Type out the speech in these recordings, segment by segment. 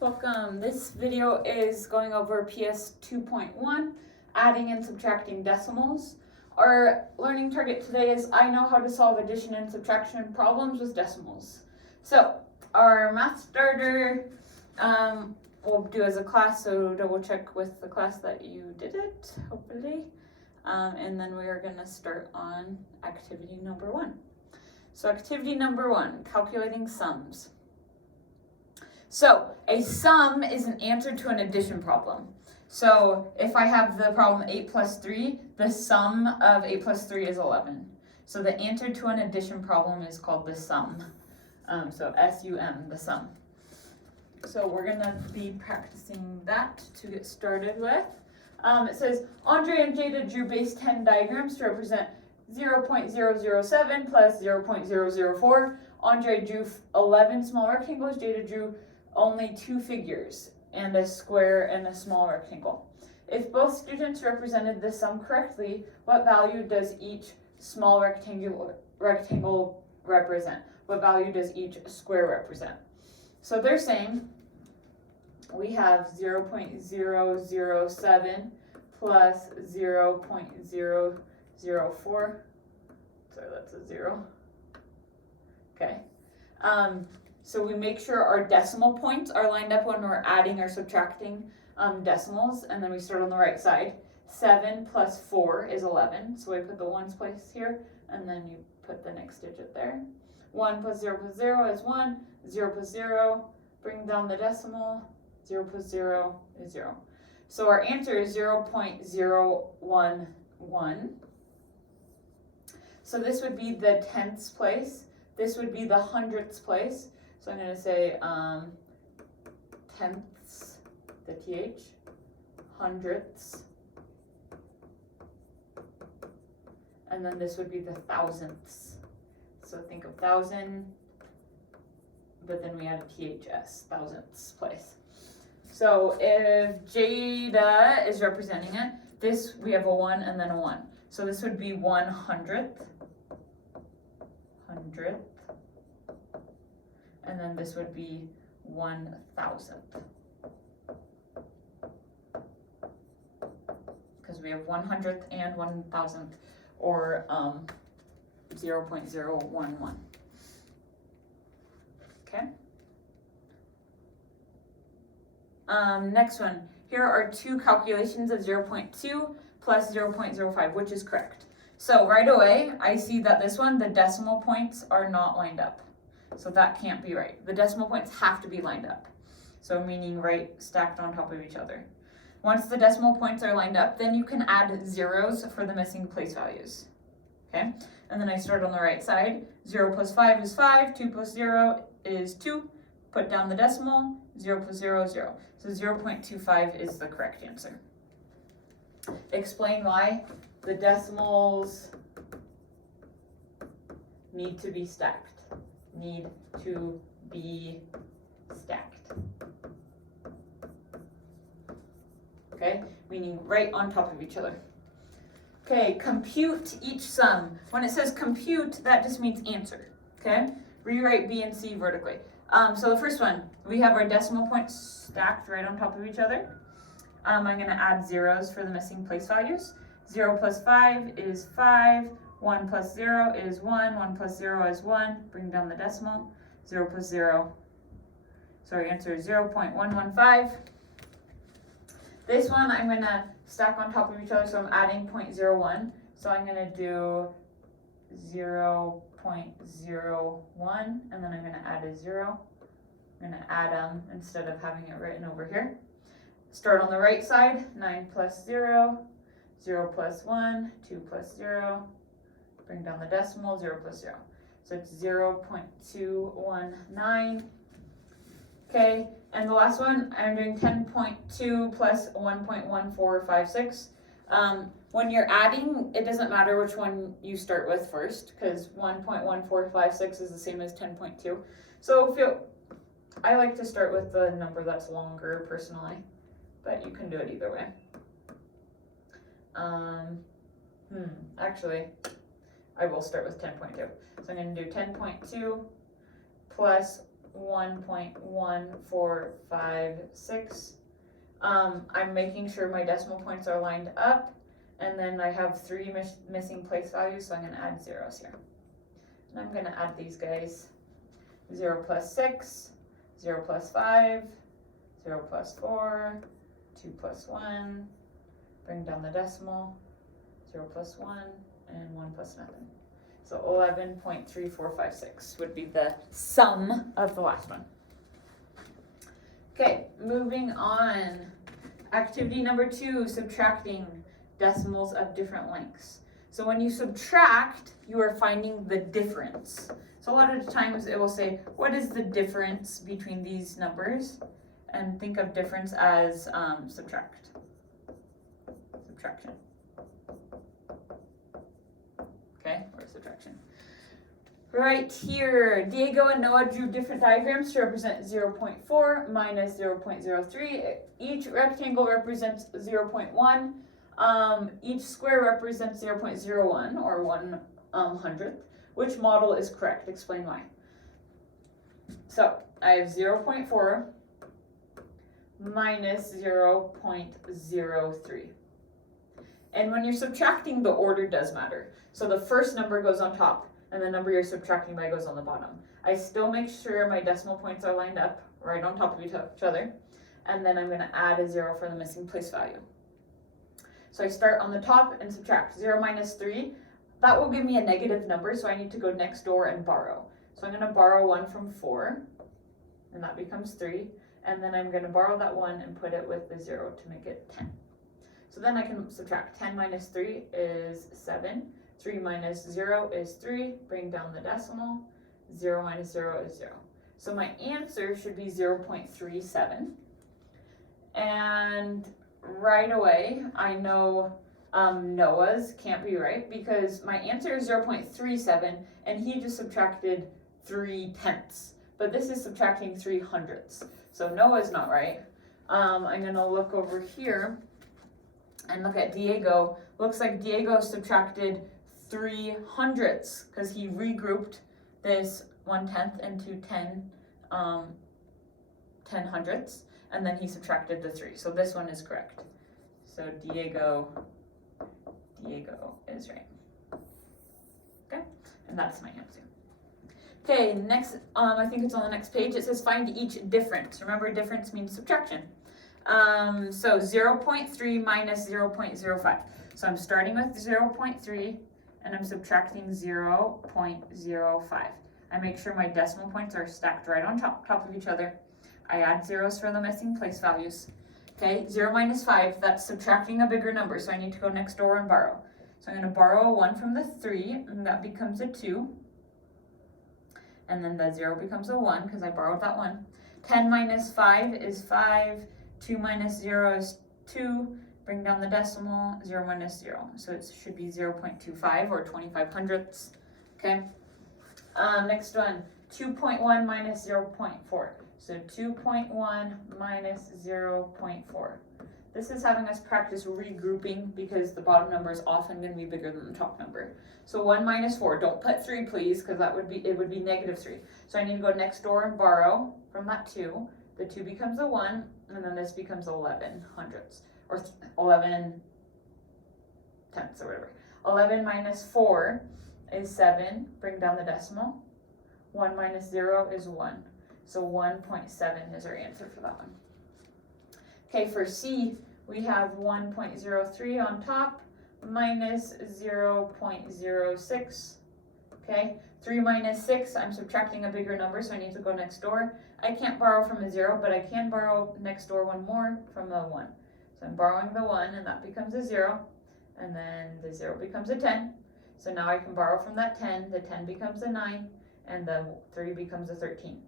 Welcome. This video is going over PS 2.1, adding and subtracting decimals. Our learning target today is I know how to solve addition and subtraction problems with decimals. So our math starter we'll do as a class, so double check with the class that you did it, hopefully. And then we are going to start on activity number 1. So activity number 1, calculating sums. So a sum is an answer to an addition problem. So if I have the problem 8 plus 3, the sum of 8 plus 3 is 11. So the answer to an addition problem is called the sum. So S-U-M, the sum. So we're going to be practicing that to get started with. It says, Andre and Jada drew base 10 diagrams to represent 0.007 plus 0.004. Andre drew 11 small rectangles. Jada drew only 2 figures and a square and a small rectangle. If both students represented the sum correctly, what value does each small rectangle represent? What value does each square represent? So they're saying we have 0.007 plus 0.004. Sorry, that's a 0. Okay. So we make sure our decimal points are lined up when we're adding or subtracting decimals, and then we start on the right side. 7 plus 4 is 11, so we put the ones place here, and then you put the next digit there. 1 plus 0 plus 0 is 1, 0 plus 0, bring down the decimal, 0 plus 0 is 0. So our answer is 0.011. So this would be the tenths place. This would be the hundredths place. So I'm going to say tenths, the TH, hundredths, and then this would be the thousandths. So think of thousand, but then we add a THS, thousandths place. So if Jada is representing it, this we have a 1 and then a 1. So this would be 100th, and then this would be 1,000th. Because we have 100th and 1,000th, or 0.011. Okay. Next one. Here are 2 calculations of 0.2 plus 0.05, which is correct. So right away, I see that this one, the decimal points are not lined up. So that can't be right. The decimal points have to be lined up. So meaning right stacked on top of each other. Once the decimal points are lined up, then you can add zeros for the missing place values. Okay? And then I start on the right side. 0 plus 5 is 5. 2 plus 0 is 2. Put down the decimal. 0 plus 0 is 0. So 0.25 is the correct answer. Explain why the decimals need to be stacked. Need to be stacked. Okay, meaning right on top of each other. Okay, compute each sum. When it says compute, that just means answer. Okay, rewrite B and C vertically. So the first one, we have our decimal points stacked right on top of each other. I'm going to add zeros for the missing place values. 0 plus 5 is 5. 1 plus 0 is 1. 1 plus 0 is 1. Bring down the decimal. 0 plus 0. So our answer is 0.115. This one I'm going to stack on top of each other, so I'm adding 0.01. So I'm going to do 0.01, and then I'm going to add a 0. I'm going to add them instead of having it written over here. Start on the right side. 9 plus 0. 0 plus 1. 2 plus 0. Bring down the decimal, 0 plus 0. So it's 0.219. Okay, and the last one, I'm doing 10.2 plus 1.1456. When you're adding, it doesn't matter which one you start with first, because 1.1456 is the same as 10.2. So I like to start with the number that's longer personally, but you can do it either way. Actually, I will start with 10.2. So I'm going to do 10.2 plus 1.1456. I'm making sure my decimal points are lined up, and then I have 3 missing place values, so I'm going to add zeros here. And I'm going to add these guys. 0 plus 6, 0 plus 5, 0 plus 4, 2 plus 1, bring down the decimal, 0 plus 1, and 1 plus nothing. So 11.3456 would be the sum of the last one. Okay, moving on. Activity number 2, subtracting decimals of different lengths. So when you subtract, you are finding the difference. So a lot of times it will say, what is the difference between these numbers? And think of difference as subtraction. Okay, or subtraction. Right here, Diego and Noah drew different diagrams to represent 0.4 minus 0.03. Each rectangle represents 0.1. Each square represents 0.01 or 1/100th. Which model is correct? Explain why. So I have 0.4 minus 0.03. And when you're subtracting, the order does matter. So the first number goes on top, and the number you're subtracting by goes on the bottom. I still make sure my decimal points are lined up right on top of each other, and then I'm going to add a 0 for the missing place value. So I start on the top and subtract. 0 minus 3, that will give me a negative number, so I need to go next door and borrow. So I'm going to borrow 1 from 4, and that becomes 3, and then I'm going to borrow that 1 and put it with the 0 to make it 10. So then I can subtract. 10 minus 3 is 7. 3 minus 0 is 3. Bring down the decimal. 0 minus 0 is 0. So my answer should be 0.37. And right away, I know Noah's can't be right because my answer is 0.37 and he just subtracted 3/10. But this is subtracting 3/100. So Noah's not right. I'm going to look over here and look at Diego. Looks like Diego subtracted 3/100 because he regrouped this 1/10 into 10/100, and then he subtracted the 3. So this one is correct. So Diego is right. Okay, and that's my answer. Okay, next, I think it's on the next page. It says find each difference. Remember, difference means subtraction. So 0.3 minus 0.05. So I'm starting with 0.3 and I'm subtracting 0.05. I make sure my decimal points are stacked right on top of each other. I add zeros for the missing place values. Okay, 0 minus 5, that's subtracting a bigger number, so I need to go next door and borrow. So I'm going to borrow a 1 from the 3, and that becomes a 2. And then the 0 becomes a 1 because I borrowed that 1. 10 minus 5 is 5. 2 minus 0 is 2. Bring down the decimal. 0 minus 0. So it should be 0.25 or 25/100. Okay. Next one. 2.1 minus 0.4. So 2.1 minus 0.4. This is having us practice regrouping because the bottom number is often going to be bigger than the top number. So 1 minus 4. Don't put 3, please, because it would be negative 3. So I need to go next door and borrow from that 2. The 2 becomes a 1, and then this becomes 11/100, or 11/10 or whatever. 11 minus 4 is 7. Bring down the decimal. 1 minus 0 is 1. So 1.7 is our answer for that one. Okay, for C, we have 1.03 on top minus 0.06. Okay, 3 minus 6, I'm subtracting a bigger number, so I need to go next door. I can't borrow from a 0, but I can borrow next door one more from a 1. So I'm borrowing the 1, and that becomes a 0. And then the 0 becomes a 10. So now I can borrow from that 10. The 10 becomes a 9, and the 3 becomes a 13.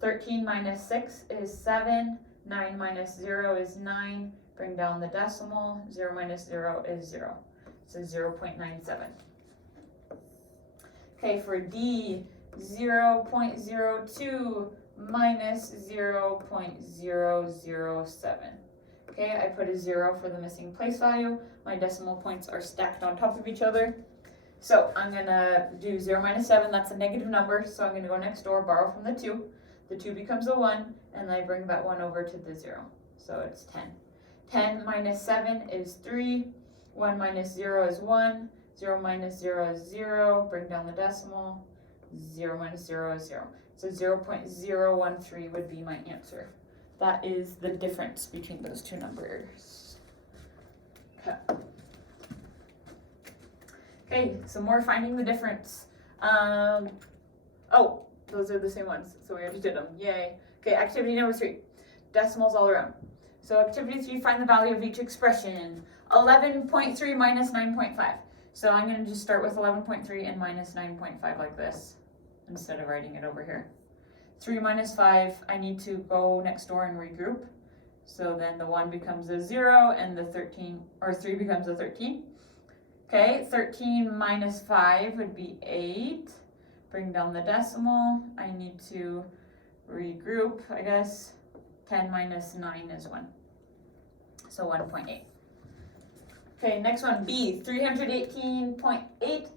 13 minus 6 is 7. 9 minus 0 is 9. Bring down the decimal. 0 minus 0 is 0. So 0.97. Okay, for D, 0.02 minus 0.007. Okay, I put a 0 for the missing place value. My decimal points are stacked on top of each other. So I'm going to do 0 minus 7. That's a negative number, so I'm going to go next door, borrow from the 2. The 2 becomes a 1, and I bring that 1 over to the 0. So it's 10. 10 minus 7 is 3. 1 minus 0 is 1. 0 minus 0 is 0. Bring down the decimal. 0 minus 0 is 0. So 0.013 would be my answer. That is the difference between those two numbers. Okay. Okay, some more finding the difference. Oh, those are the same ones, so we already did them. Yay. Okay, activity number 3. Decimals all around. So activity 3, find the value of each expression. 11.3 minus 9.5. So I'm going to just start with 11.3 and minus 9.5 like this, instead of writing it over here. 3 minus 5, I need to go next door and regroup. So then the 1 becomes a 0 and the 13, or 3 becomes a 13. Okay, 13 minus 5 would be 8. Bring down the decimal. I need to regroup, I guess. 10 minus 9 is 1. So 1.8. Okay, next one, B. 318.8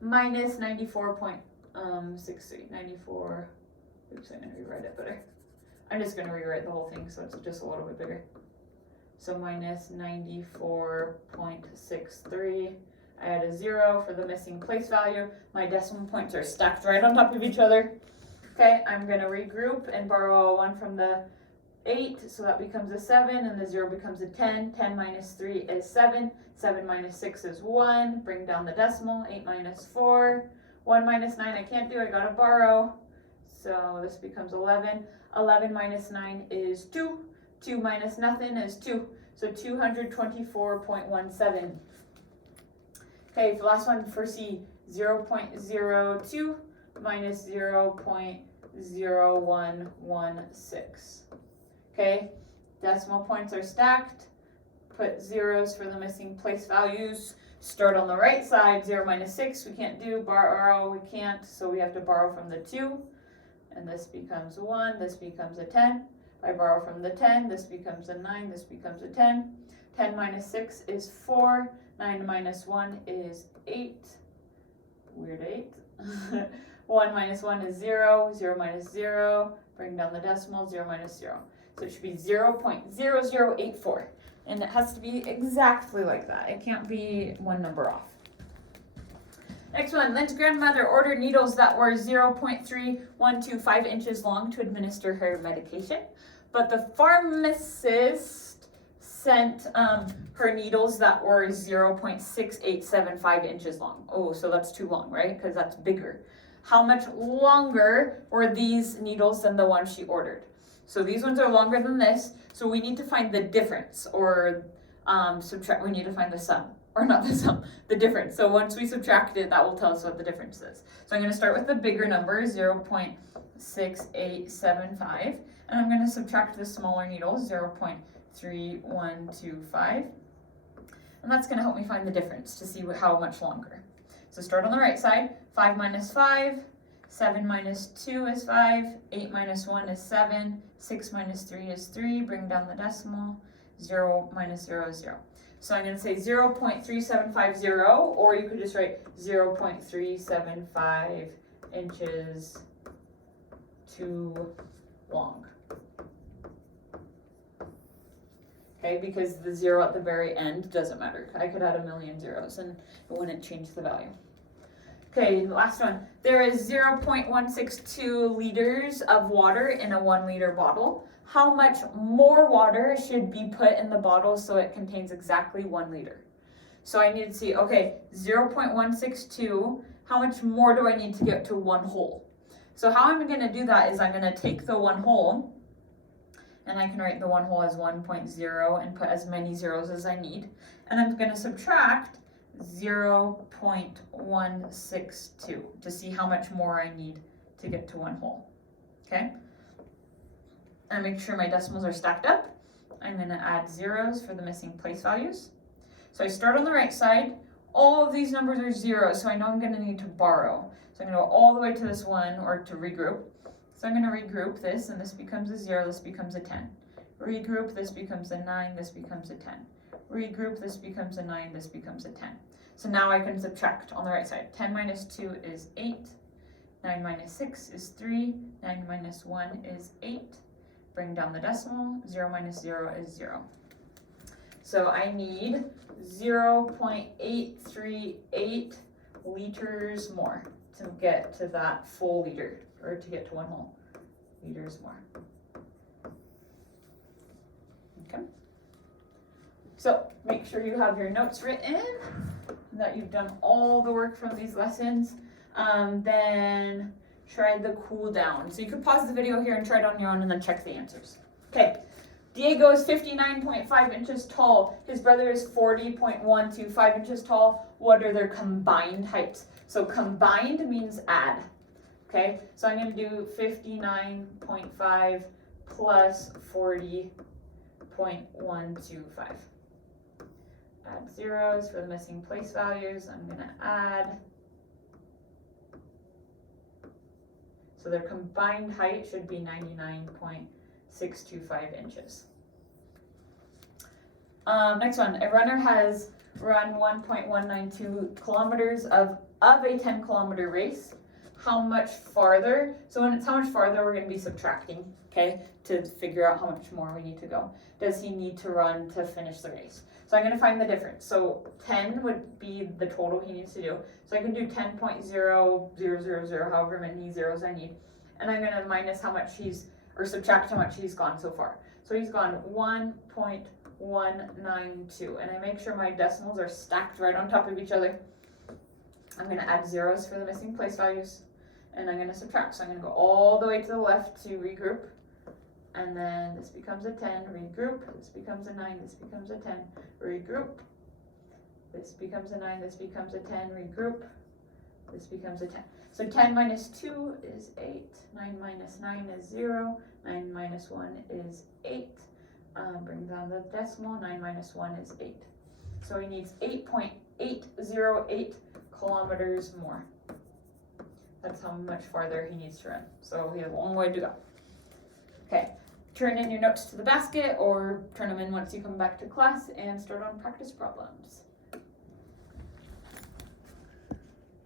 minus 94.63. 94. Oops, I'm going to rewrite it better. I'm just going to rewrite the whole thing so it's just a little bit bigger. So minus 94.63. I add a 0 for the missing place value. My decimal points are stacked right on top of each other. Okay, I'm going to regroup and borrow a 1 from the 8, so that becomes a 7, and the 0 becomes a 10. 10 minus 3 is 7. 7 minus 6 is 1. Bring down the decimal. 8 minus 4. 1 minus 9 I can't do, I got to borrow. So this becomes 11. 11 minus 9 is 2. 2 minus nothing is 2. So 224.17. Okay, the last one for C. 0.02 minus 0.0116. Okay, decimal points are stacked. Put zeros for the missing place values. Start on the right side. 0 minus 6 we can't do. Borrow we can't, so we have to borrow from the 2. And this becomes 1, this becomes a 10. If I borrow from the 10, this becomes a 9, this becomes a 10. 10 minus 6 is 4. 9 minus 1 is 8. Weird 8. 1 minus 1 is 0. 0 minus 0. Bring down the decimal. 0 minus 0. So it should be 0.0084. And it has to be exactly like that. It can't be one number off. Next one, Lynn's grandmother ordered needles that were 0.3125 inches long to administer her medication. But the pharmacist sent her needles that were 0.6875 inches long. Oh, so that's too long, right? Because that's bigger. How much longer were these needles than the one she ordered? So these ones are longer than this. So we need to find the difference, or subtract. We need to find the sum, or not the sum, the difference. So once we subtract it, that will tell us what the difference is. So I'm going to start with the bigger number, 0.6875, and I'm going to subtract the smaller needles, 0.3125, and that's going to help me find the difference to see how much longer. So start on the right side. 5 minus 5, 7 minus 2 is 5, 8 minus 1 is 7, 6 minus 3 is 3, bring down the decimal, 0 minus 0 is 0. So I'm going to say 0.3750, or you could just write 0.375 inches too long. Okay, because the 0 at the very end doesn't matter. I could add a million zeros and it wouldn't change the value. Okay, last one. There is 0.162 liters of water in a 1 liter bottle. How much more water should be put in the bottle so it contains exactly 1 liter? So I need to see, okay, 0.162, how much more do I need to get to 1 whole? So how I'm going to do that is I'm going to take the 1 whole, and I can write the 1 whole as 1.0 and put as many zeros as I need. And I'm going to subtract 0.162 to see how much more I need to get to 1 whole. Okay? And make sure my decimals are stacked up. I'm going to add zeros for the missing place values. So I start on the right side. All of these numbers are zeros, so I know I'm going to need to borrow. So I'm going to go all the way to this 1, or to regroup. So I'm going to regroup this, and this becomes a 0, this becomes a 10. Regroup, this becomes a 9, this becomes a 10. Regroup, this becomes a 9, this becomes a 10. So now I can subtract on the right side. 10 minus 2 is 8. 9 minus 6 is 3, 9 minus 1 is 8. Bring down the decimal, 0 minus 0 is 0. So I need 0.838 liters more to get to that full liter, or to get to 1 whole liters more. Okay. So make sure you have your notes written, that you've done all the work from these lessons. Then try the cool down. So you could pause the video here and try it on your own and then check the answers. Okay. Diego is 59.5 inches tall. His brother is 40.125 inches tall. What are their combined heights? So combined means add. Okay, so I'm going to do 59.5 plus 40.125. Add zeros for the missing place values. I'm going to add. So their combined height should be 99.625 inches. Next one, a runner has run 1.192 kilometers of a 10 kilometer race. How much farther? So when it's how much farther, we're going to be subtracting, okay, to figure out how much more we need to go. Does he need to run to finish the race? So I'm going to find the difference. So 10 would be the total he needs to do. So I can do 10.0000, however many zeros I need. And I'm going to minus how much subtract how much he's gone so far. So he's gone 1.192. And I make sure my decimals are stacked right on top of each other. I'm going to add zeros for the missing place values. And I'm going to subtract. So I'm going to go all the way to the left to regroup. And then this becomes a 10, regroup. This becomes a 9, this becomes a 10, regroup. This becomes a 9, this becomes a 10, regroup. This becomes a 10. So 10 minus 2 is 8, 9 minus 9 is 0, 9 minus 1 is 8. Bring down the decimal, 9 minus 1 is 8. So he needs 8.808 kilometers more. That's how much farther he needs to run. So he has a long way to go. Okay, turn in your notes to the basket or turn them in once you come back to class and start on practice problems.